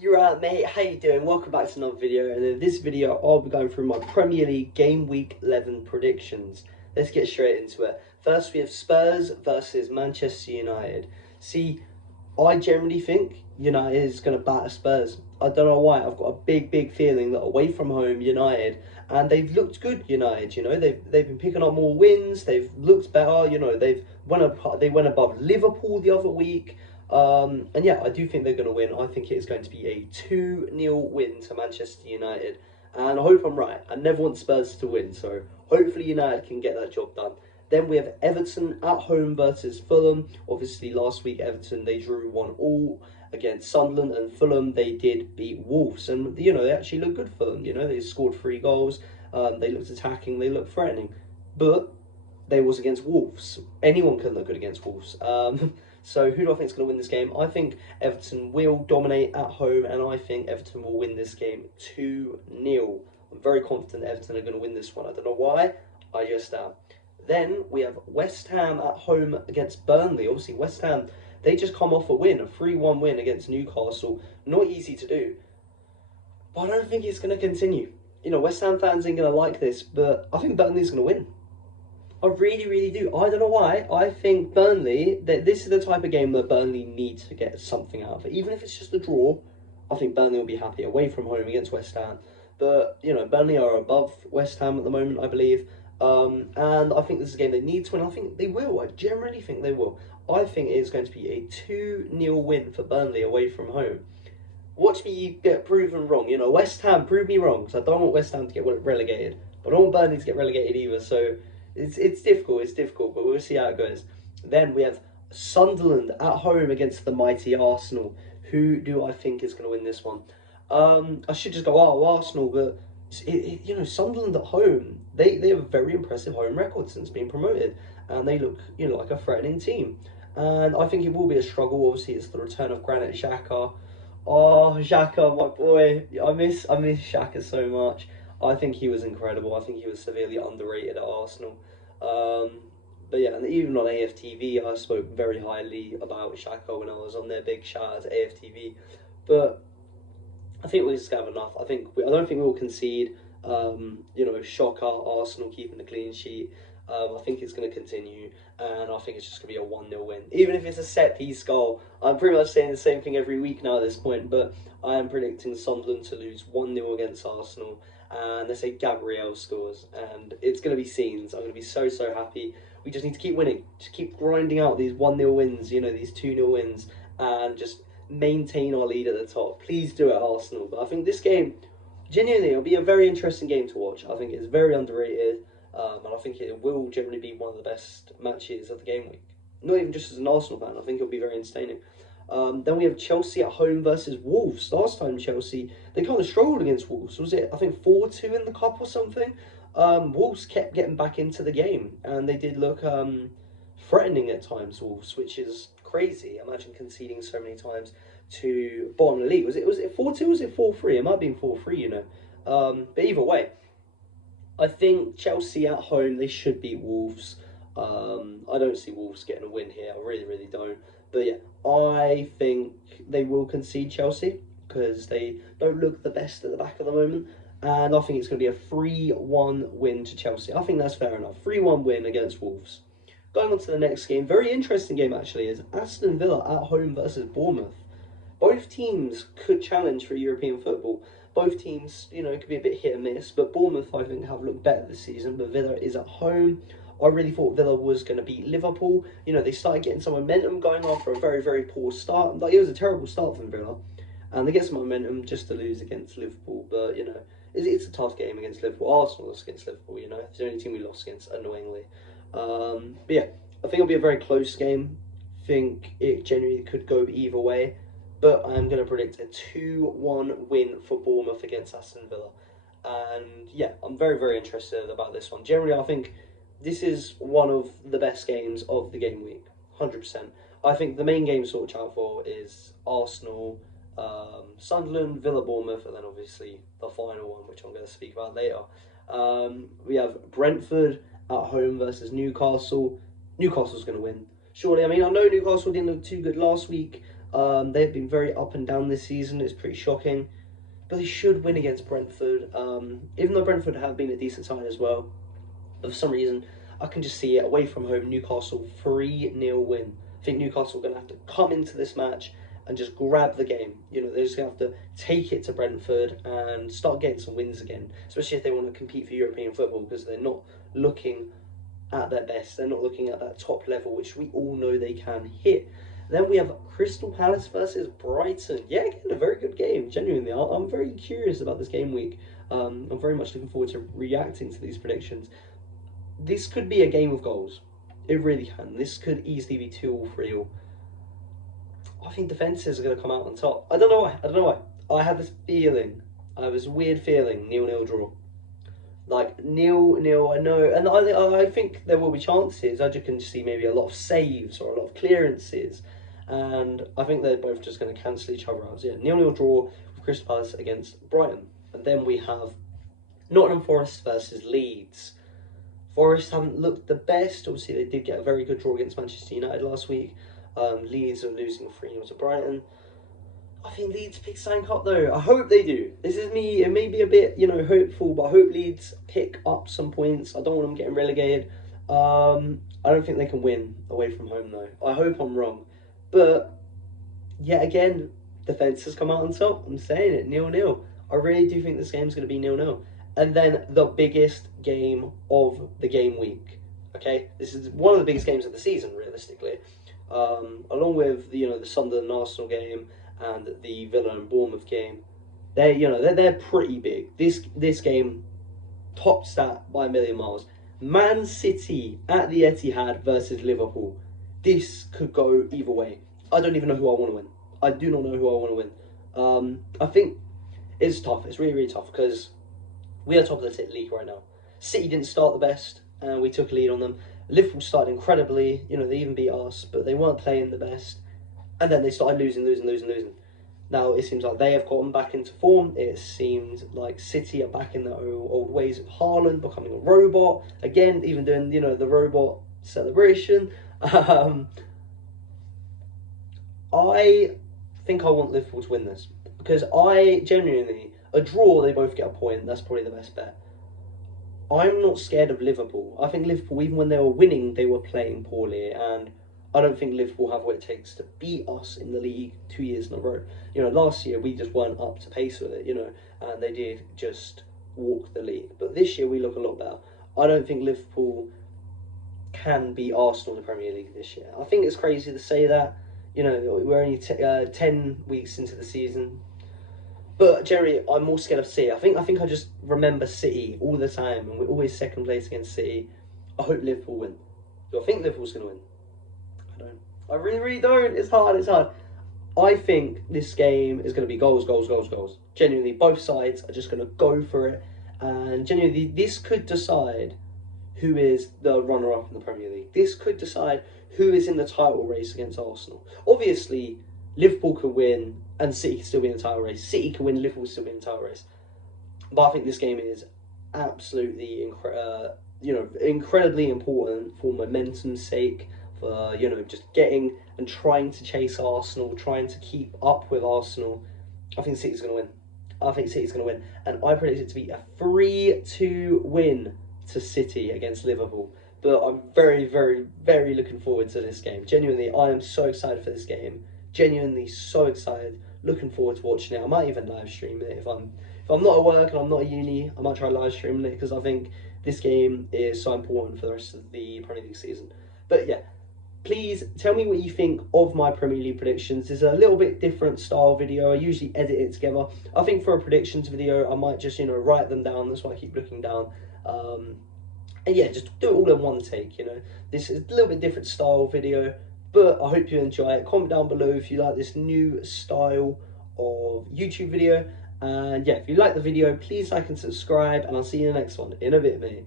You're right, mate. How you doing? Welcome back to another video. And in this video, I'll be going through my Premier League Game Week 11 predictions. Let's get straight into it. First, we have Spurs versus Manchester United. See, I generally think United is going to batter Spurs. I don't know why. I've got a big feeling that away from home, United, and they've looked good. United, they've been picking up more wins. They've looked better. They went above Liverpool the other week. And yeah, I do think they're going to win. I think it is going to be a 2-0 win to Manchester United. And I hope I'm right. I never want Spurs to win, so hopefully United can get that job done. Then we have Everton at home versus Fulham. Obviously, last week Everton they drew 1-1 against Sunderland, and Fulham they did beat Wolves, and they actually look good for them. They scored 3 goals. They looked attacking. They looked threatening, but they was against Wolves. Anyone can look good against Wolves. So who do I think is going to win this game? I think Everton will dominate at home, and I think Everton will win this game 2-0. I'm very confident Everton are going to win this one. I don't know why. I just am. Then we have West Ham at home against Burnley. Obviously, West Ham, they just come off a 3-1 win against Newcastle. Not easy to do, but I don't think it's going to continue. West Ham fans ain't going to like this, but I think Burnley's going to win. I really do. I don't know why. I think Burnley, that this is the type of game that Burnley needs to get something out of it. Even if it's just a draw, I think Burnley will be happy away from home against West Ham. But, Burnley are above West Ham at the moment, I believe. And I think this is a game they need to win. I think they will. I generally think they will. I think it is going to be a 2-0 win for Burnley away from home. Watch me get proven wrong. West Ham, prove me wrong. Because I don't want West Ham to get relegated. But I don't want Burnley to get relegated either. So it's difficult, but we'll see how it goes. Then we have Sunderland at home against the mighty Arsenal. Who do I think is going to win this one? I should just go, Arsenal, but Sunderland at home, they have a very impressive home record since being promoted, and they look, like a threatening team. And I think it will be a struggle. Obviously, it's the return of Granit Xhaka. Oh, Xhaka, my boy, I miss Xhaka so much. I think he was incredible. I think he was severely underrated at Arsenal. But yeah, and even on AFTV, I spoke very highly about Xhaka when I was on there. Big shout out to AFTV. But I think we just have enough. I don't think we'll concede. Shocker, Arsenal keeping the clean sheet. I think it's going to continue, and I think it's just going to be a 1-0 win. Even if it's a set-piece goal, I'm pretty much saying the same thing every week now at this point, but I am predicting Sunderland to lose 1-0 against Arsenal, and they say Gabriel scores, and it's going to be scenes. I'm going to be so happy. We just need to keep winning. Just keep grinding out these 1-0 wins, these 2-0 wins, and just maintain our lead at the top. Please do it, Arsenal. But I think this game, genuinely, it'll be a very interesting game to watch. I think it's very underrated. And I think it will generally be one of the best matches of the game week. Not even just as an Arsenal fan, I think it'll be very entertaining. Then we have Chelsea at home versus Wolves. Last time Chelsea, they kind of struggled against Wolves. Was it, I think, 4-2 in the cup or something? Wolves kept getting back into the game, and they did look threatening at times, Wolves, which is crazy. Imagine conceding so many times to bottom of the league. Was it 4-2 or was it 4-3? It might have been 4-3, But either way, I think Chelsea at home, they should beat Wolves. I don't see Wolves getting a win here. I really don't. But yeah, I think they will concede Chelsea because they don't look the best at the back at the moment. And I think it's going to be a 3-1 win to Chelsea. I think that's fair enough. 3-1 win against Wolves. Going on to the next game, very interesting game actually, is Aston Villa at home versus Bournemouth. Both teams could challenge for European football. Both teams, could be a bit hit and miss, but Bournemouth, I think, have looked better this season, but Villa is at home. I really thought Villa was going to beat Liverpool. They started getting some momentum going after a very poor start. Like, it was a terrible start from Villa, and they get some momentum just to lose against Liverpool, but, it's a tough game against Liverpool. Arsenal lost against Liverpool, it's the only team we lost against, annoyingly. But yeah, I think it'll be a very close game. I think it genuinely could go either way. But I am going to predict a 2-1 win for Bournemouth against Aston Villa. And yeah, I'm very interested about this one. Generally, I think this is one of the best games of the game week. 100%. I think the main game to watch out for is Arsenal, Sunderland, Villa, Bournemouth, and then obviously the final one, which I'm going to speak about later. We have Brentford at home versus Newcastle. Newcastle's going to win. Surely, I know Newcastle didn't look too good last week. They've been very up and down this season. It's pretty shocking. But they should win against Brentford. Even though Brentford have been a decent side as well, but for some reason, I can just see it away from home, Newcastle 3-0 win. I think Newcastle are going to have to come into this match and just grab the game. You know, they're just going to have to take it to Brentford and start getting some wins again, especially if they want to compete for European football, because they're not looking at their best. They're not looking at that top level, which we all know they can hit. Then we have Crystal Palace versus Brighton. Yeah, again, a very good game. Genuinely, I'm very curious about this game week. I'm very much looking forward to reacting to these predictions. This could be a game of goals. It really can. This could easily be 2 or 3 or. I think defences are going to come out on top. I don't know why. I have this feeling. I have this weird feeling. 0-0 draw. Like 0-0. I know, and I think there will be chances. I just can see maybe a lot of saves or a lot of clearances, and I think they're both just going to cancel each other out. So yeah, 0-0 draw with Crystal Palace against Brighton, and then we have Nottingham Forest versus Leeds. Forest haven't looked the best. Obviously, they did get a very good draw against Manchester United last week. Leeds are losing 3-0 to Brighton. I think Leeds pick something up though. I hope they do. This is me. It may be a bit, hopeful, but I hope Leeds pick up some points. I don't want them getting relegated. I don't think they can win away from home though. I hope I'm wrong. But, yet again, defence has come out on top. I'm saying it, 0-0. I really do think this game's going to be 0-0. And then the biggest game of the game week. Okay, this is one of the biggest games of the season, realistically. Along with the Sunderland Arsenal game and the Villa and Bournemouth game, they're pretty big. This game, top stat by a million miles. Man City at the Etihad versus Liverpool. This could go either way. I don't even know who I want to win. I do not know who I want to win. I think it's tough. It's really, really tough because we are top of the league right now. City didn't start the best, and we took a lead on them. Liverpool started incredibly. They even beat us, but they weren't playing the best. And then they started losing. Now it seems like they have gotten back into form. It seems like City are back in their old ways of Haaland becoming a robot again, even doing the robot celebration. I think I want Liverpool to win this because I genuinely, a draw, they both get a point. That's probably the best bet. I'm not scared of Liverpool. I think Liverpool, even when they were winning, they were playing poorly, and I don't think Liverpool have what it takes to beat us in the league 2 years in a row. Last year we just weren't up to pace with it, and they did just walk the league. But this year we look a lot better. I don't think Liverpool can beat Arsenal in the Premier League this year. I think it's crazy to say that. We're only 10 weeks into the season. But generally, I'm more scared of City. I think I just remember City all the time, and we're always second place against City. I hope Liverpool win. Do I think Liverpool's going to win? I don't. I really, really don't. It's hard. I think this game is going to be goals. Genuinely, both sides are just going to go for it, and genuinely, this could decide who is the runner-up in the Premier League. This could decide who is in the title race against Arsenal. Obviously, Liverpool could win and City can still be in the title race. City can win, Liverpool can still be in the title race. But I think this game is absolutely incredibly important for momentum's sake, for just getting and trying to chase Arsenal, trying to keep up with Arsenal. I think City's going to win. And I predict it to be a 3-2 win to City against Liverpool. But I'm very, very, very looking forward to this game. Genuinely, I am so excited for this game. Genuinely so excited. Looking forward to watching it. I might even live stream it if I'm not at work and I'm not at uni. I might try live streaming it because I think this game is so important for the rest of the Premier League season. But yeah, please tell me what you think of my Premier League predictions. It's a little bit different style video. I usually edit it together. I think for a predictions video, I might just write them down. That's why I keep looking down. And yeah, just do it all in one take. This is a little bit different style video. But I hope you enjoy it. Comment down below if you like this new style of YouTube video. And yeah, if you like the video, please like and subscribe. And I'll see you in the next one. In a bit, mate.